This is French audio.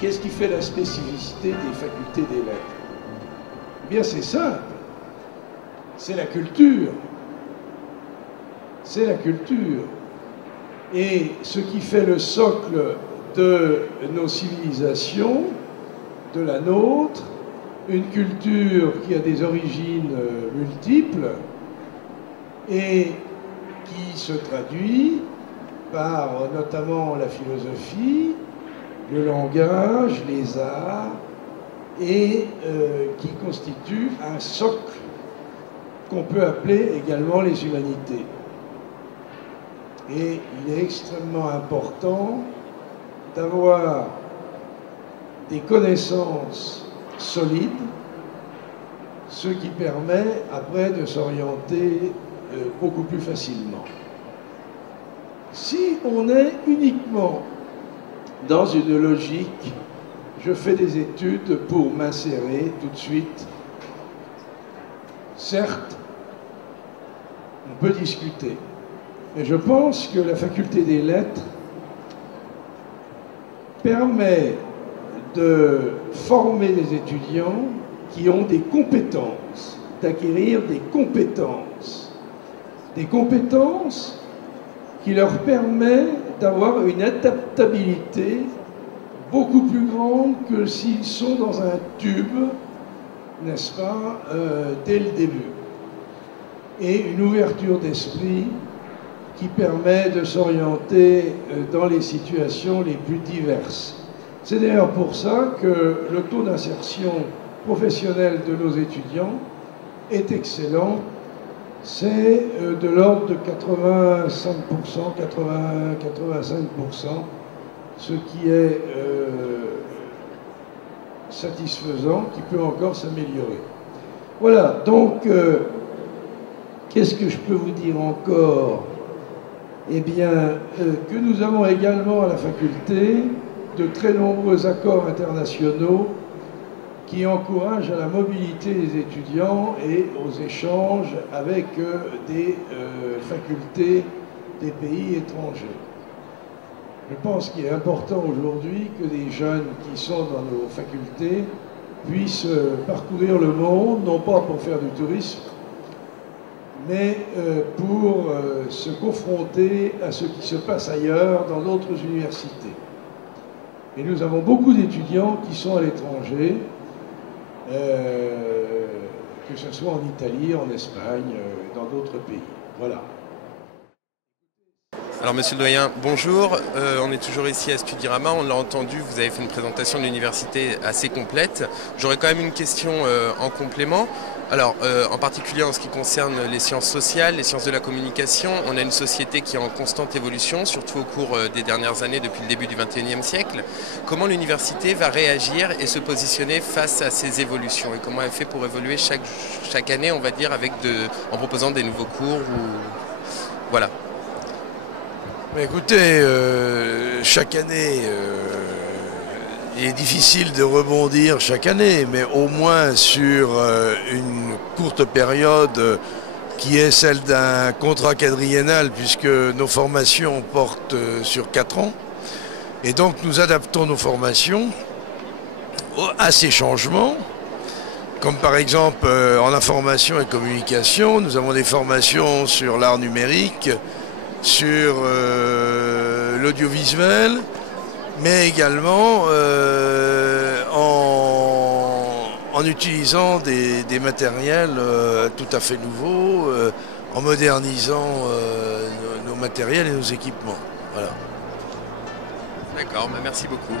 Qu'est-ce qui fait la spécificité des facultés des lettres? Eh bien, c'est simple. C'est la culture. C'est la culture. Et ce qui fait le socle de nos civilisations, de la nôtre, une culture qui a des origines multiples et qui se traduit par notamment la philosophie, le langage, les arts, et qui constitue un socle qu'on peut appeler également les humanités. Et il est extrêmement important d'avoir des connaissances solides, ce qui permet après de s'orienter beaucoup plus facilement. Si on est uniquement dans une logique, je fais des études pour m'insérer tout de suite, certes, on peut discuter, mais je pense que la faculté des lettres permet de former des étudiants qui ont des compétences, d'acquérir des compétences qui leur permettent d'avoir une adaptabilité beaucoup plus grande que s'ils sont dans un tube, n'est-ce pas, dès le début. Et une ouverture d'esprit qui permet de s'orienter dans les situations les plus diverses. C'est d'ailleurs pour ça que le taux d'insertion professionnelle de nos étudiants est excellent. C'est de l'ordre de 85%, 85%, ce qui est satisfaisant, qui peut encore s'améliorer. Voilà, donc, qu'est-ce que je peux vous dire encore? Eh bien, que nous avons également à la faculté de très nombreux accords internationaux qui encouragent à la mobilité des étudiants et aux échanges avec des facultés des pays étrangers. Je pense qu'il est important aujourd'hui que des jeunes qui sont dans nos facultés puissent parcourir le monde, non pas pour faire du tourisme, mais pour se confronter à ce qui se passe ailleurs dans d'autres universités. Et nous avons beaucoup d'étudiants qui sont à l'étranger, que ce soit en Italie, en Espagne, dans d'autres pays. Voilà. Alors monsieur le doyen, bonjour, on est toujours ici à Studirama, on l'a entendu, vous avez fait une présentation de l'université assez complète. J'aurais quand même une question en complément. Alors, en particulier en ce qui concerne les sciences sociales, les sciences de la communication, on a une société qui est en constante évolution, surtout au cours des dernières années, depuis le début du XXIe siècle. Comment l'université va réagir et se positionner face à ces évolutions? Et comment elle fait pour évoluer chaque année, on va dire, en proposant des nouveaux cours ou... Voilà. Écoutez, chaque année, il est difficile de rebondir chaque année, mais au moins sur une courte période qui est celle d'un contrat quadriennal, puisque nos formations portent sur 4 ans. Et donc nous adaptons nos formations à ces changements, comme par exemple en information et communication, nous avons des formations sur l'art numérique, sur l'audiovisuel, mais également en utilisant des matériels tout à fait nouveaux, en modernisant nos matériels et nos équipements. Voilà. D'accord, merci beaucoup.